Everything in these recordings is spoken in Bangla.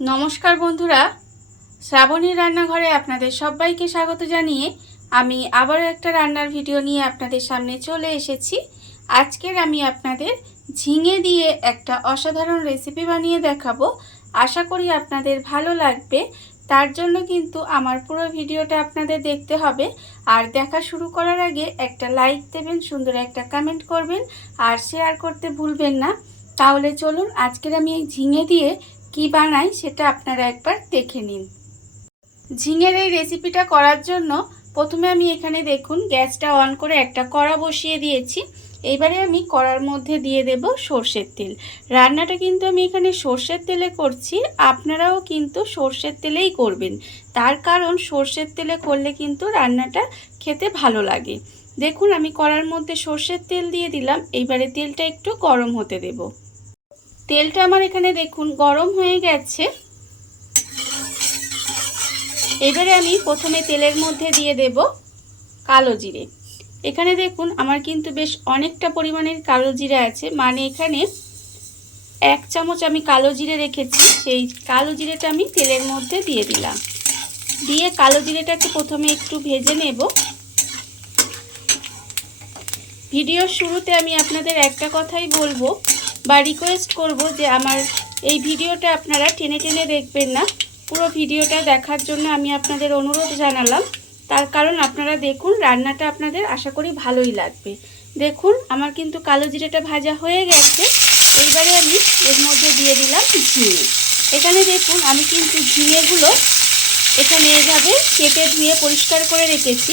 নমস্কার বন্ধুরা, শ্রাবণীর রান্নাঘরে আপনাদের সবাইকে স্বাগত জানিয়ে আমি আবারও একটা রান্নার ভিডিও নিয়ে আপনাদের সামনে চলে এসেছি। আজকের আমি আপনাদের ঝিঙে দিয়ে একটা অসাধারণ রেসিপি বানিয়ে দেখাবো। আশা করি আপনাদের ভালো লাগবে। তার জন্য কিন্তু আমার পুরো ভিডিওটা আপনাদের দেখতে হবে। আর দেখা শুরু করার আগে একটা লাইক দেবেন, সুন্দর একটা কমেন্ট করবেন আর শেয়ার করতে ভুলবেন না। তাহলে চলুন আজকের আমি এই ঝিঙে দিয়ে কি বানাই সেটা আপনারা একবার দেখে নিন। ঝিঙের এই রেসিপিটা করার জন্য প্রথমে আমি এখানে দেখুন গ্যাসটা অন করে একটা কড়া বসিয়ে দিয়েছি। এইবারে আমি কড়ার মধ্যে দিয়ে দেব সর্ষের তেল। রান্নাটা কিন্তু আমি এখানে সর্ষের তেলে করছি, আপনারাও কিন্তু সর্ষের তেলেই করবেন। তার কারণ সর্ষের তেলে করলে কিন্তু রান্নাটা খেতে ভালো লাগে। দেখুন আমি কড়ার মধ্যে সর্ষের তেল দিয়ে দিলাম। এইবারে তেলটা একটু গরম হতে দেব। তেলটা আমার এখানে দেখুন গরম হয়ে গেছে। এবারে আমি প্রথমে তেলের মধ্যে দিয়ে দেব কালো জিরে। এখানে দেখুন আমার কিন্তু বেশ অনেকটা পরিমাণের কালো জিরে আছে, মানে এখানে 1 চামচ আমি কালো জিরে রেখেছি। সেই কালো জিরেটা আমি তেলের মধ্যে দিয়ে দিলাম। দিয়ে কালো জিরেটাকে প্রথমে একটু ভেজে নেব। ভিডিওর শুরুতে আমি আপনাদের একটা কথাই বলবো বা রিকোয়েস্ট করব যে আমার এই ভিডিওটা আপনারা টেনে টেনে দেখবেন না। পুরো ভিডিওটা দেখার জন্য আমি আপনাদের অনুরোধ জানালাম। তার কারণ আপনারা দেখুন রান্নাটা আপনাদের আশা করি ভালোই লাগবে। দেখুন আমার কিন্তু কালো জিরেটা ভাজা হয়ে গেছে। এইবারে আমি এর মধ্যে দিয়ে দিলাম ঝিঙে। এখানে দেখুন আমি কিন্তু ঝিঙেগুলো এখানে এইভাবে কেটে ধুয়ে পরিষ্কার করে রেখেছি।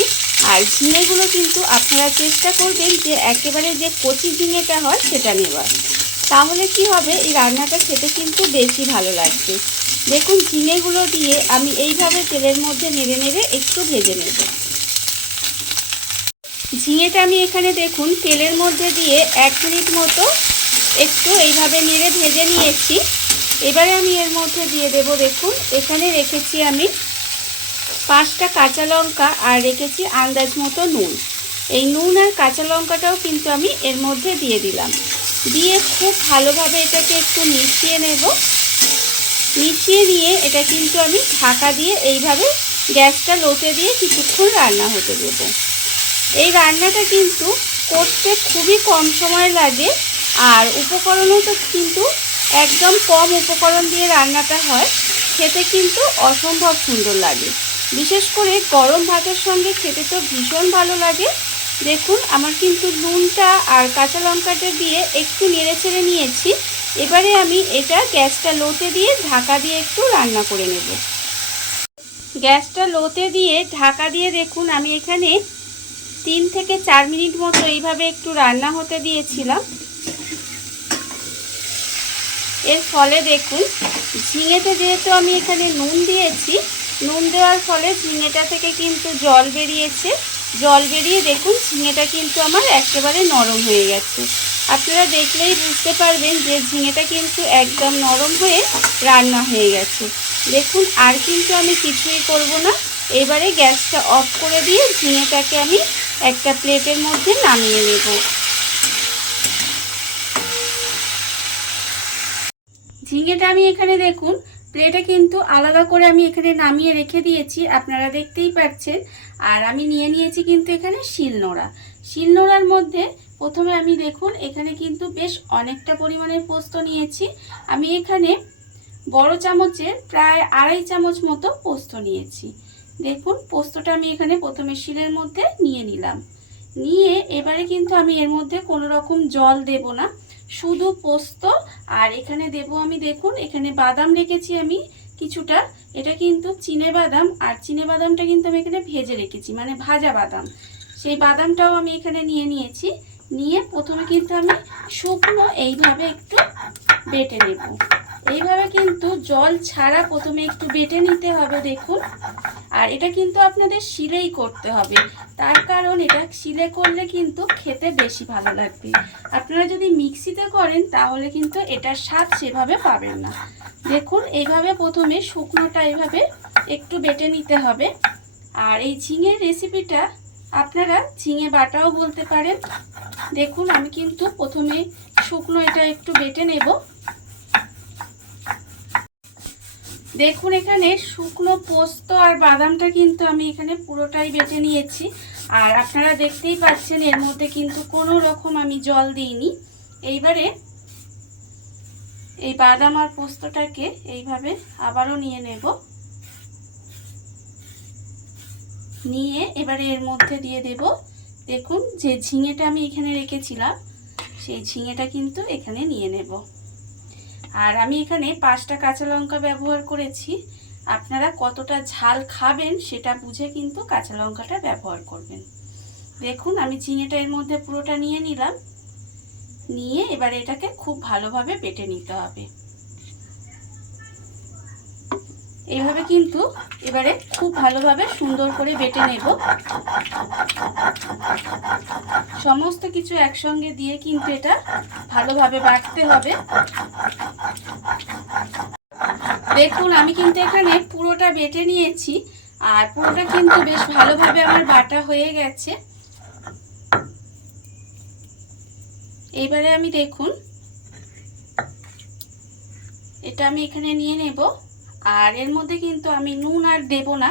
আর ঝিঙেগুলো কিন্তু আপনারা চেষ্টা করবেন যে একেবারে যে কচি ঝিঙেটা হয় সেটা নেওয়ার। তাহলে কি হবে, এই রান্নাটা খেতে কিন্তু বেশি ভালো লাগবে। দেখুন ঝিঙেগুলো দিয়ে আমি এইভাবে তেলের মধ্যে নেড়ে নেড়ে একটু ভেজে নেব। ঝিঙেটা আমি এখানে দেখুন তেলের মধ্যে দিয়ে 1 মিনিট মতো একটু এইভাবে নেড়ে ভেজে নিয়েছি। এবারে আমি এর মধ্যে দিয়ে দেব, দেখুন এখানে রেখেছি আমি 5টা কাঁচা লঙ্কা আর রেখেছি আন্দাজ মতো নুন। এই নুন আর কাঁচা লঙ্কাটাও কিন্তু আমি এর মধ্যে দিয়ে দিলাম। দিয়ে খুব ভালোভাবে এটাকে একটু মিশিয়ে নেব। মিশিয়ে নিয়ে এটা কিন্তু আমি ঢাকা দিয়ে এইভাবে গ্যাসটা লোতে দিয়ে কিছুক্ষণ রান্না হতে দেব। এই রান্নাটা কিন্তু করতে খুবই কম সময় লাগে, আর উপকরণও তো কিন্তু একদম কম উপকরণ দিয়ে রান্নাটা হয়। খেতে কিন্তু অসম্ভব সুন্দর লাগে। বিশেষ করে গরম ভাতের সঙ্গে খেতে তো ভীষণ ভালো লাগে। দেখুন আমার কিন্তু নুনটা আর কাঁচা লঙ্কাটা দিয়ে একটু নেড়ে চেড়ে নিয়েছি। এবারে আমি এটা গ্যাসটা লোতে দিয়ে ঢাকা দিয়ে একটু রান্না করে নেব। গ্যাসটা লোতে দিয়ে ঢাকা দিয়ে দেখুন আমি এখানে 3 থেকে 4 মিনিট মতো এইভাবে একটু রান্না হতে দিয়েছিলাম। এর ফলে দেখুন ঝিঙেতে যেহেতু আমি এখানে নুন দিয়েছি, নুন দেওয়ার ফলে ঝিঙেটা থেকে কিন্তু জল বেরিয়েছে। জল বেরিয়ে দেখুন ঝিঙেটা কিন্তু আমার একেবারে নরম হয়ে গেছে। আপনারা দেখলেই বুঝতে পারবেন যে ঝিঙেটা কিন্তু একদম নরম হয়ে রান্না হয়ে গেছে। দেখুন আর কিন্তু আমি কিছুই করব না। এবারে গ্যাসটা অফ করে দিয়ে ঝিঙেটাকে আমি একটা প্লেটের মধ্যে নামিয়ে নেব। ঝিঙেটা আমি এখানে দেখুন প্লেটে কিন্তু আলাদা করে আমি এখানে নামিয়ে রেখে দিয়েছি, আপনারা দেখতেই পাচ্ছেন। আর আমি নিয়ে নিয়েছি কিন্তু এখানে শিলনোড়া। শিলনোড়ার মধ্যে প্রথমে আমি দেখুন এখানে কিন্তু বেশ অনেকটা পরিমাণের পোস্ত নিয়েছি। আমি এখানে বড় চামচের প্রায় 2.5 চামচ মতো পোস্ত নিয়েছি। দেখুন পোস্তটা আমি এখানে প্রথমে শিলের মধ্যে নিয়ে নিলাম। নিয়ে এবারে কিন্তু আমি এর মধ্যে কোনো রকম জল দেব না, শুধু পোস্ত আর এখানে দেব আমি দেখুন এখানে বাদাম রেখেছি আমি কিছুটা। এটা কিন্তু চিনে বাদাম, আর চিনে বাদামটা কিন্তু আমি এখানে ভেজে রেখেছি, মানে ভাজা বাদাম। সেই বাদামটাও আমি এখানে নিয়ে নিয়েছি। নিয়ে প্রথমে কিন্তু আমি শুকনো এইভাবে একটু বেটে নেব। এইভাবে কিন্তু জল ছাড়া প্রথমে একটু বেটে নিতে হবে দেখুন। আর এটা কিন্তু আপনাদের শিলেই করতে হবে, তার কারণ এটা শিলে করলে কিন্তু খেতে বেশি ভালো লাগবে। আপনারা যদি মিক্সিতে করেন তাহলে কিন্তু এটার স্বাদ সেভাবে পাবেন না। দেখুন এইভাবে প্রথমে শুকনোটা এইভাবে একটু বেটে নিতে হবে। আর এই ঝিঙের রেসিপিটা আপনারা ঝিঙে বাটাও বলতে পারেন। দেখুন আমি কিন্তু প্রথমে শুকনো এটা একটু বেটে নেব। দেখুন এখানে শুকনো পোস্ত আর বাদামটা কিন্তু আমি এখানে পুরোটাই বেটে নিয়েছি। আর আপনারা দেখতেই পাচ্ছেন এর মধ্যে কিন্তু কোনো রকম আমি জল দিইনি। এইবারে এই বাদাম আর পোস্তটাকে এইভাবে আবারও নিয়ে নেব। নিয়ে এবারে এর মধ্যে দিয়ে দেব, দেখুন যে ঝিঙেটা আমি এখানে রেখেছিলাম সেই ঝিঙেটা কিন্তু এখানে নিয়ে নেব। আর আমি এখানে 5টা কাঁচা লঙ্কা ব্যবহার করেছি। আপনারা কতটা ঝাল খাবেন সেটা বুঝে কিন্তু কাঁচা লঙ্কাটা ব্যবহার করবেন। দেখুন আমি ঝিঙেটা এর মধ্যে পুরোটা নিয়ে নিলাম। নিয়ে এবারে এটাকে খুব ভালোভাবে বেটে নিতে হবে। এইভাবে কিন্তু এবারে খুব ভালোভাবে সুন্দর করে বেটে নেব। সমস্ত কিছু একসঙ্গে দিয়ে কিন্তু এটা ভালোভাবে বাটতে হবে। দেখুন আমি কিন্তু এখানে পুরোটা বেটে নিয়েছি আর পুরোটা কিন্তু বেশ ভালোভাবে আমার বাটা হয়ে গেছে। এইবারে আমি দেখুন এটা আমি এখানে নিয়ে নেব। আর এর মধ্যে কিন্তু আমি নুন আর দেব না,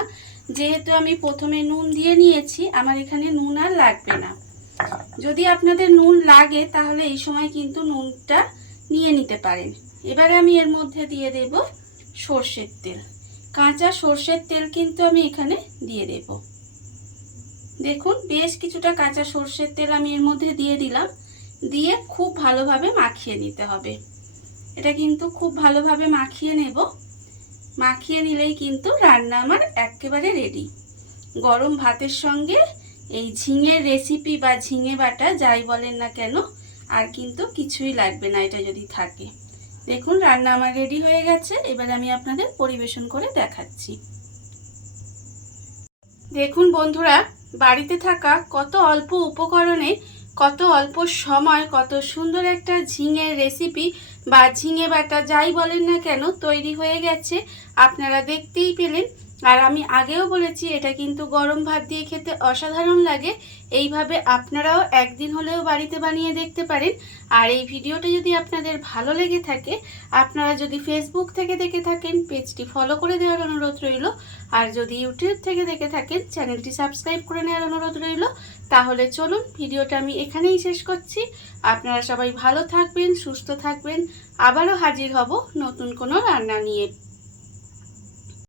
যেহেতু আমি প্রথমে নুন দিয়ে নিয়েছি আমার এখানে নুন আর লাগবে না। যদি আপনাদের নুন লাগে তাহলে এই সময় কিন্তু নুনটা নিয়ে নিতে পারেন। এবারে আমি এর মধ্যে দিয়ে দেব সর্ষের তেল। কাঁচা সর্ষের তেল কিন্তু আমি এখানে দিয়ে দেব। দেখুন বেশ কিছুটা কাঁচা সর্ষের তেল আমি এর মধ্যে দিয়ে দিলাম। দিয়ে খুব ভালোভাবে মাখিয়ে নিতে হবে। এটা কিন্তু খুব ভালোভাবে মাখিয়ে নেব। মাখিয়ে নিলেই কিন্তু রান্না আমার একেবারে রেডি। গরম ভাতের সঙ্গে এই ঝিঙের রেসিপি বা ঝিঙে বাটা যাই বলেন না কেন আর কিন্তু কিছুই লাগবে না এটা যদি থাকে। দেখুন রান্না আমার রেডি হয়ে গেছে। এবার আমি আপনাদের পরিবেশন করে দেখাচ্ছি। দেখুন বন্ধুরা, বাড়িতে থাকা কত অল্প উপকরণে কত অল্প সময় কত সুন্দর একটা ঝিঙের রেসিপি বা ঝিঙে বাটা যাই বলেন না কেন তৈরি হয়ে গেছে। আপনারা দেখতেই পেলেন। আর আমি আগেও বলেছি এটা কিন্তু গরম ভাত দিয়ে খেতে অসাধারণ লাগে। এইভাবে আপনারাও একদিন হলেও বাড়িতে বানিয়ে দেখতে পারেন। আর এই ভিডিওটা যদি আপনাদের ভালো লেগে থাকে, আপনারা যদি ফেসবুক থেকে দেখে থাকেন পেজটি ফলো করে দেওয়ার অনুরোধ রইল। আর যদি ইউটিউব থেকে দেখে থাকেন চ্যানেলটি সাবস্ক্রাইব করে নেওয়ার অনুরোধ রইল। তাহলে চলুন ভিডিওটা আমি এখানেই শেষ করছি। আপনারা সবাই ভালো থাকবেন, সুস্থ থাকবেন। আবারও হাজির হব নতুন কোনো রান্না নিয়ে।